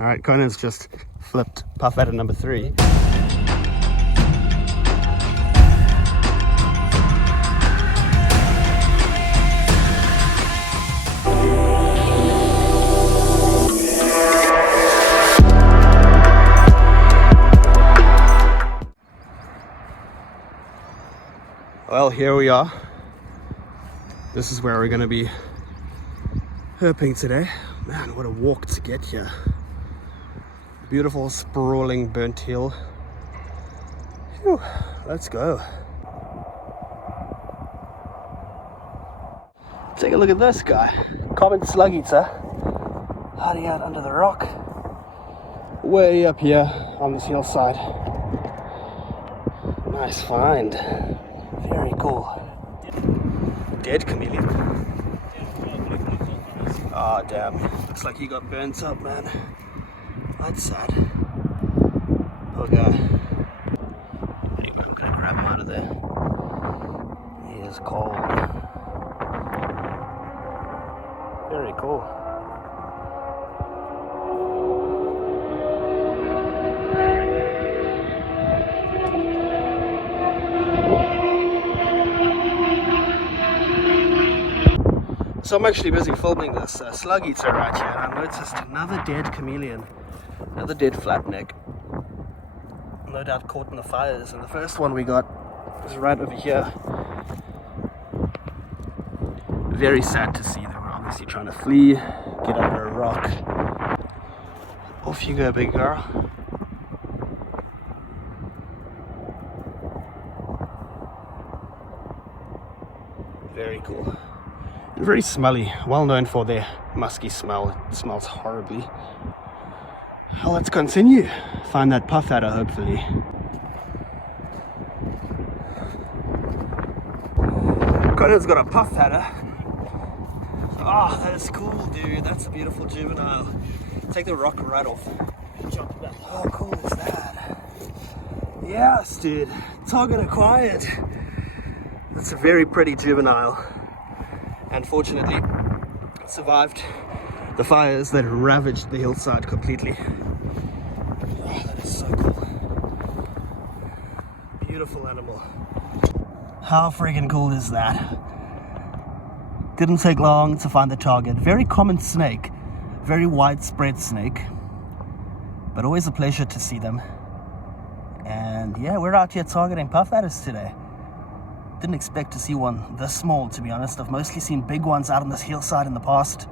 All right, Conan's just flipped puff adder number 3. Well, here we are. This is where we're going to be herping today. Man, what a walk to get here. Beautiful, sprawling burnt hill. Whew, let's go. Take a look at this guy. Common slug eater. Hiding out under the rock. Way up here on this hillside. Nice find. Very cool. Dead chameleon. Ah, damn. Looks like he got burnt up, man. That's sad. Poor guy. Anyway, I'm gonna grab him out of there. He is cold. Very cool. So I'm actually busy filming this slug eater right here, and I noticed another dead chameleon, another dead flatneck, no doubt caught in the fires, and the first one we got is right over here. Very sad to see. They were obviously trying to flee, get under a rock. Off you go, big girl. Very cool. Very smelly, well known for their musky smell. It smells horribly. Well, let's continue. Find that puff adder, hopefully. Conan's got a puff adder. Oh, that is cool, dude. That's a beautiful juvenile. Take the rock right off. Jump back. How cool is that? Yes, dude. Target acquired. That's a very pretty juvenile. Unfortunately, survived the fires that ravaged the hillside completely. Oh, that is so cool. Beautiful animal. How friggin' cool is that? Didn't take long to find the target. Very common snake, very widespread snake, but always a pleasure to see them. And yeah, we're out here targeting puff adders today. Didn't expect to see one this small, to be honest. I've mostly seen big ones out on this hillside in the past.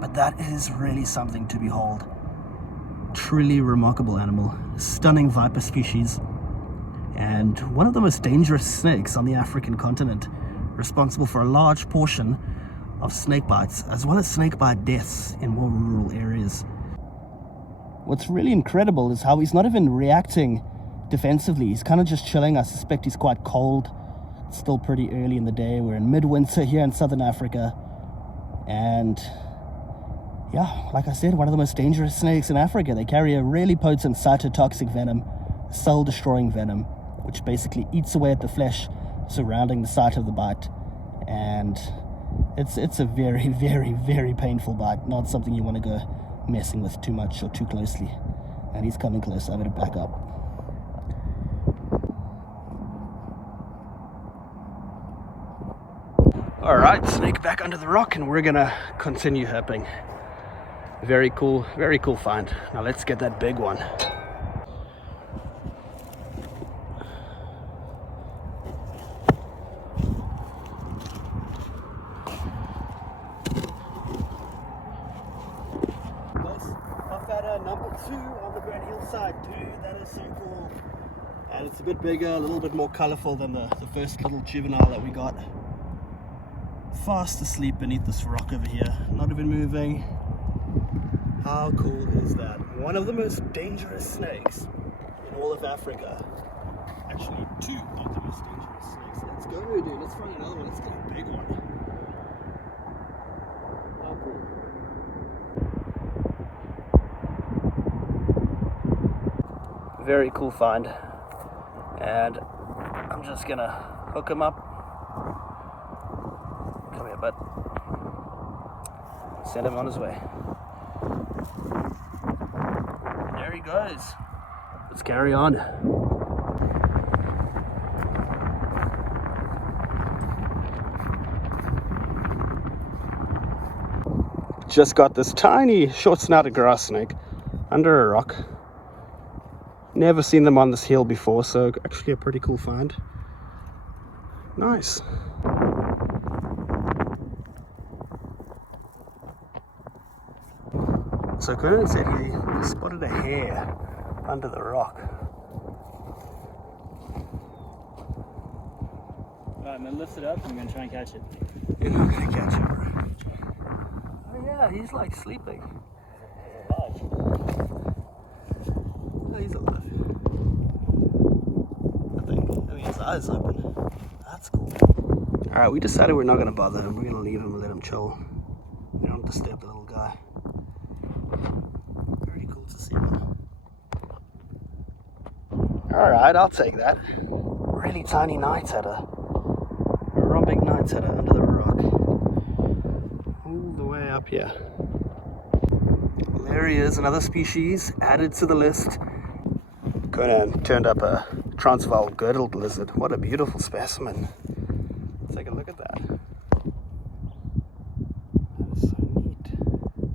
But that is really something to behold. Truly remarkable animal. Stunning viper species. And one of the most dangerous snakes on the African continent. Responsible for a large portion of snake bites, as well as snake bite deaths in more rural areas. What's really incredible is how he's not even reacting defensively. He's kind of just chilling. I suspect he's quite cold. It's still pretty early in the day. We're in midwinter here in southern Africa, and yeah, like I said, one of the most dangerous snakes in Africa. They carry a really potent cytotoxic venom, cell-destroying venom, which basically eats away at the flesh surrounding the site of the bite, and it's a very, very, very painful bite. Not something you want to go messing with too much or too closely. And he's coming close. I better back up. Alright, snake back under the rock, and we're gonna continue herping. Very cool find. Now let's get that big one. Puff adder number 2 on the Grand Hillside. Dude, that is so cool. And it's a bit bigger, a little bit more colorful than the first little juvenile that we got. Fast asleep beneath this rock over here, not even moving. How cool is that? One of the most dangerous snakes in all of Africa. Actually, 2 of the most dangerous snakes. Let's go, dude. Let's find another one. Let's get a big one. How cool. Very cool find. And I'm just gonna hook him up. Come here, bud. Send him on his way. goes. Let's carry on. Just got this tiny short-snouted grass snake under a rock. Never seen them on this hill before, so actually a pretty cool find. Nice. So Conan said he spotted a hare under the rock. Right, I'm gonna lift it up and I'm gonna try and catch it. You're not gonna catch it, bro. Oh yeah, he's like sleeping. Alive. No, he's alive. I think his eyes open. That's cool. Alright, we decided we're not gonna bother him. We're gonna leave him and let him chill. We don't disturb the little guy. Pretty cool to see him. Alright, I'll take that. Really tiny night setter. A rhombic night setter under the rock. All the way up here. Well, there he is, another species added to the list. Conan turned up a Transvaal girdled lizard. What a beautiful specimen. Take a look at that. That is so neat.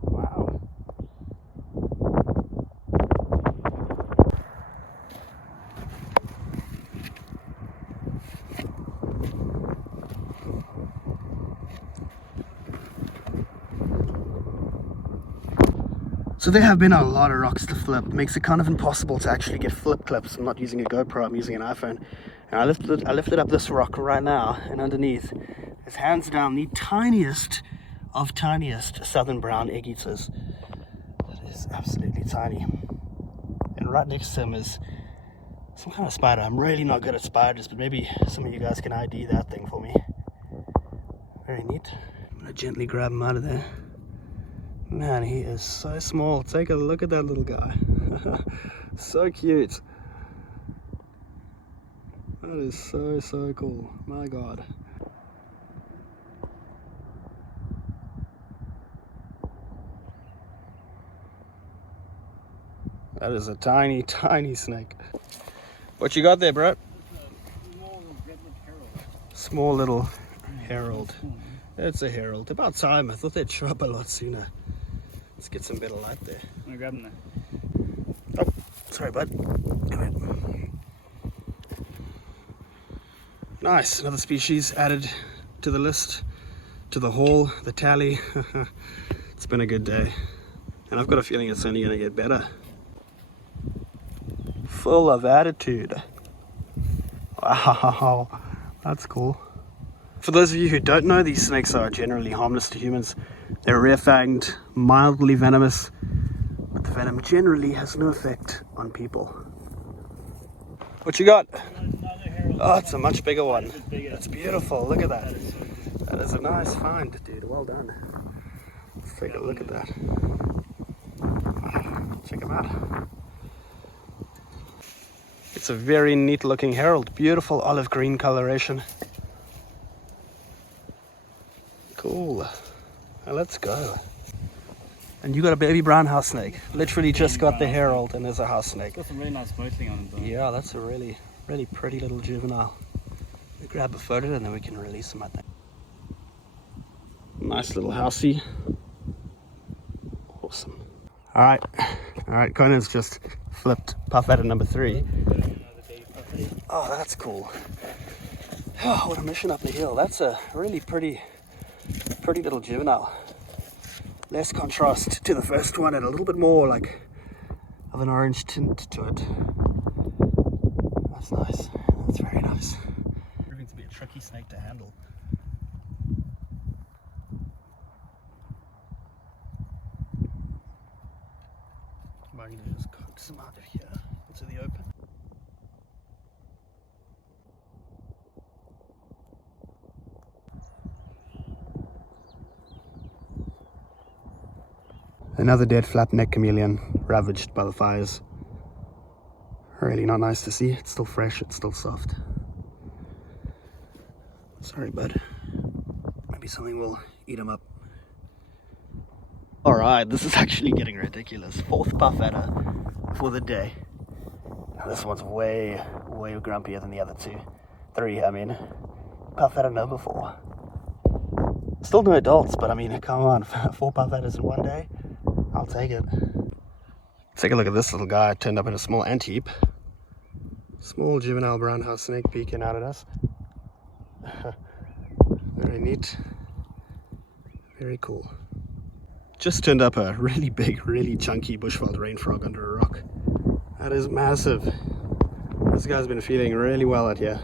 Wow. So there have been a lot of rocks to flip. It makes it kind of impossible to actually get flip clips. I'm not using a GoPro, I'm using an iPhone. And I lifted up this rock right now, and underneath is hands down the tiniest of tiniest southern brown egg eaters. That is absolutely tiny. And right next to him is some kind of spider. I'm really not good at spiders, but maybe some of you guys can ID that thing for me. Very neat. I'm gonna gently grab him out of there. Man, he is so small. Take a look at that little guy. So cute. That is so cool. My God. That is a tiny snake. What you got there, bro? Small little herald. It's a herald. About time. I thought they'd show up a lot sooner. Let's get some better light there. I'm gonna grab him there. Oh, sorry, bud. Come here. Nice. Another species added to the list, to the haul, the tally. It's been a good day. And I've got a feeling it's only going to get better. Full of attitude. Wow. That's cool. For those of you who don't know, these snakes are generally harmless to humans. They're rare-fanged, mildly venomous, but the venom generally has no effect on people. What you got? Oh, it's a much bigger one. It's beautiful. Look at that. That is a nice find, dude. Well done. Let's take a look at that. Check him out. It's a very neat looking herald. Beautiful olive green coloration. Cool. Now let's go. And you got a baby brown house snake. Literally just got the herald and there's a house snake. Got some really nice boating on him though. Yeah, that's a really pretty little juvenile. We grab a photo and then we can release him, I think. Nice little housey. Awesome. Alright, Conan's just flipped puff at number 3. Oh, that's cool. Oh, what a mission up the hill. That's a really pretty little juvenile. Less contrast to the first one and a little bit more like of an orange tint to it. That's nice. That's very nice. Proving to be a tricky snake to handle. What I'm going to do is coax him out of here into the open. Another dead flat-necked chameleon, ravaged by the fires. Really not nice to see. It's still fresh, it's still soft. Sorry, bud. Maybe something will eat him up. Alright, this is actually getting ridiculous. 4th puff at for the day. This one's way grumpier than the other three, I mean. Parfetta number 4. Still no adults, but I mean, come on, 4 parfettas in one day. I'll take it. Take a look at this little guy turned up in a small ant heap. Small juvenile brown house snake peeking out at us. Very neat. Very cool. Just turned up a really big, really chunky bushveld rain frog under a rock. That is massive. This guy's been feeling really well out here.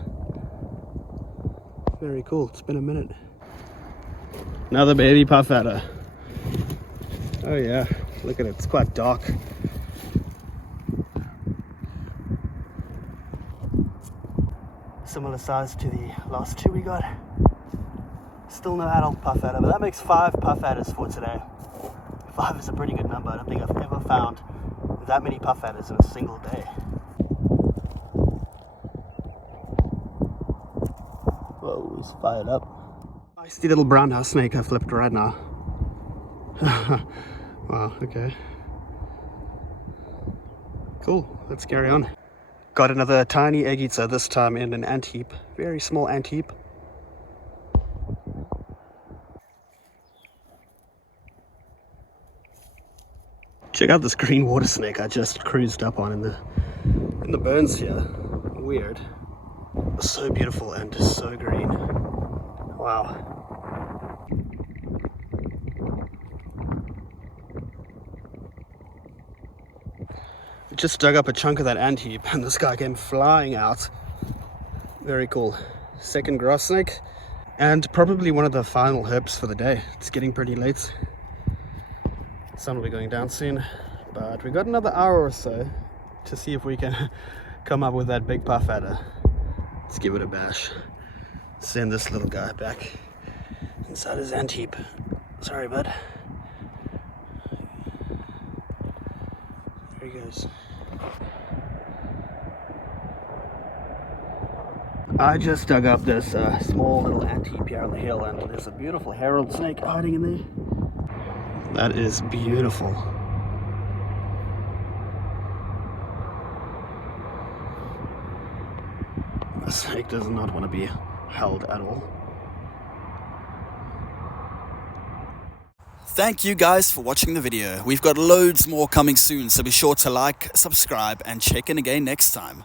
Very cool. It's been a minute. Another baby parfetta. Oh yeah, look at it. It's quite dark. Similar size to the last 2 we got. Still no adult parfetta, but that makes 5 parfettas for today. 5 is a pretty good number. I don't think I've ever found that many parfettas in a single day. Whoa, he's fired up. Feisty little brown house snake I flipped right now. Wow, okay. Cool, let's carry on. Got another tiny egg eater, this time in an ant heap. Very small ant heap. Check out this green water snake I just cruised up on in the burns here. Weird. So beautiful and so green. Wow. Just dug up a chunk of that ant heap and this guy came flying out. Very cool. Second grass snake and probably one of the final herps for the day. It's getting pretty late. Sun will be going down soon, but we got another hour or so to see if we can come up with that big parfetta. Let's give it a bash. Send this little guy back inside his ant heap. Sorry, bud. There he goes. I just dug up this small little ant heap here on the hill, and there's a beautiful herald snake hiding in there. That is beautiful. The snake does not want to be held at all. Thank you guys for watching the video. We've got loads more coming soon, so be sure to like, subscribe, and check in again next time.